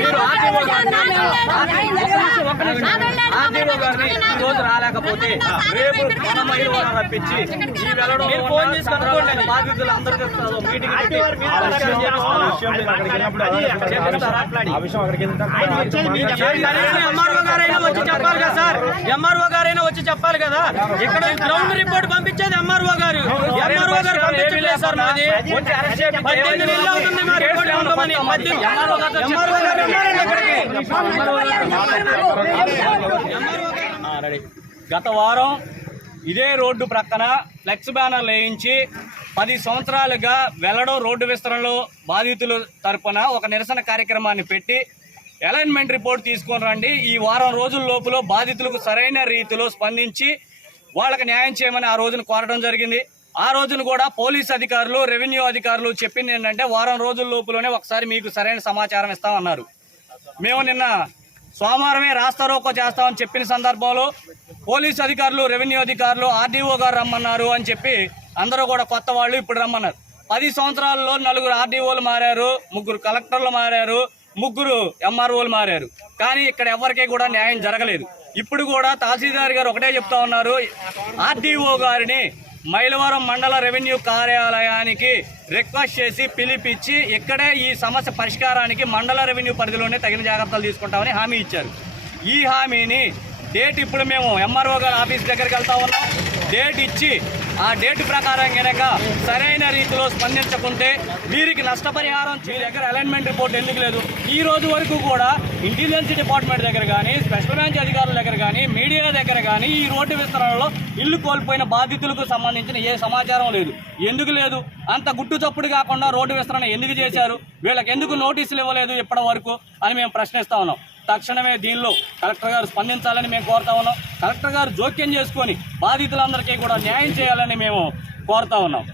మీరు RTO RTO గారిని ఈ రోజు రాలేకపోతే రేపు రప్పించి ఈ మీరు ఫోన్ చేసి కనుక్కోండి బాధితులు అందరికీ మీటింగ్ పెట్టి పరిష్కారం చేపిస్తారా? కనీసం ఎంఆర్ఓ గారైనా వచ్చి చెప్పాలి కదా సార్ ఎంఆర్ఓ గారైనా వచ్చి చెప్పాలి కదా ఇక్కడ గ్రౌండ్ రిపోర్ట్ పంపించేది ఎంఆర్ఓ గారు సార్ మాది. పద్దెనిమిది నెలలు అవుతుంది మా రిపోర్ట్ పంపమని. గత వారం ఇదే రోడ్డు ప్రక్కన ఫ్లెక్స్ బ్యానర్ వేయించి పది సంవత్సరాలుగా వెల్లడం రోడ్డు విస్తరణలో బాధితుల తరపున ఒక నిరసన కార్యక్రమాన్ని పెట్టి అలైన్మెంట్ రిపోర్ట్ తీసుకొని రండి. ఈ వారం రోజుల లోపల బాధితులకు సరైన రీతిలో స్పందించి వాళ్ళకి న్యాయం చేయమని ఆ రోజున కోరడం జరిగింది. ఆ రోజున కూడా పోలీస్ అధికారులు రెవెన్యూ అధికారులు చెప్పింది ఏంటంటే వారం రోజుల లోపులోనే ఒకసారి మీకు సరైన సమాచారం ఇస్తామన్నారు. మేము నిన్న సోమవారమే రాస్తారోకో చేస్తామని చెప్పిన సందర్భంలో పోలీస్ అధికారులు రెవెన్యూ అధికారులు ఆర్డీఓ గారు రమ్మన్నారు అని చెప్పి అందరూ కూడా కొత్త వాళ్ళు ఇప్పుడు రమ్మన్నారు. పది సంవత్సరాల్లో నలుగురు ఆర్డీఓలు మారారు ముగ్గురు కలెక్టర్లు మారారు ముగ్గురు ఎంఆర్ఓలు మారారు. కానీ ఇక్కడ ఎవరికీ కూడా న్యాయం జరగలేదు. ఇప్పుడు కూడా తహసీల్దార్ గారు ఒకటే చెప్తా ఉన్నారు ఆర్డీఓ గారిని మైలవరం మండల రెవెన్యూ కార్యాలయానికి రిక్వెస్ట్ చేసి పిలిపించి ఇక్కడే ఈ సమస్య పరిష్కారానికి మండల రెవెన్యూ పరిధిలోనే తగిన జాగ్రత్తలు తీసుకుంటామని హామీ ఇచ్చారు. ఈ హామీని డేట్ ఇప్పుడు మేము ఎంఆర్ఓ గారి ఆఫీస్ దగ్గరికి వెళ్తా ఉన్నాం. డేట్ ఇచ్చి ఆ డేట్ ప్రకారం కనుక సరైన రీతిలో స్పందించకుంటే వీరికి నష్టపరిహారం మీ దగ్గర అలైన్మెంట్ రిపోర్ట్ ఎందుకు లేదు? ఈ రోజు వరకు కూడా ఇంటెలిజెన్స్ డిపార్ట్మెంట్ దగ్గర కానీ స్పెషల్ బ్రాంచ్ అధికారుల దగ్గర కానీ మీడియా దగ్గర కానీ ఈ రోడ్డు విస్తరణలో ఇల్లు కోల్పోయిన బాధితులకు సంబంధించిన ఏ సమాచారం లేదు. ఎందుకు లేదు? అంత గుట్టు చప్పుడు కాకుండా రోడ్డు విస్తరణ ఎందుకు చేశారు? వీళ్ళకి ఎందుకు నోటీసులు ఇవ్వలేదు ఇప్పటి వరకు అని మేము ప్రశ్నిస్తా ఉన్నాం. తక్షణమే దీనిలో కలెక్టర్ గారు స్పందించాలని మేము కోరుతా ఉన్నాం. కలెక్టర్ గారు జోక్యం చేసుకొని బాధితులందరికీ కూడా న్యాయం చేయాలని మేము కోరుతా ఉన్నాం.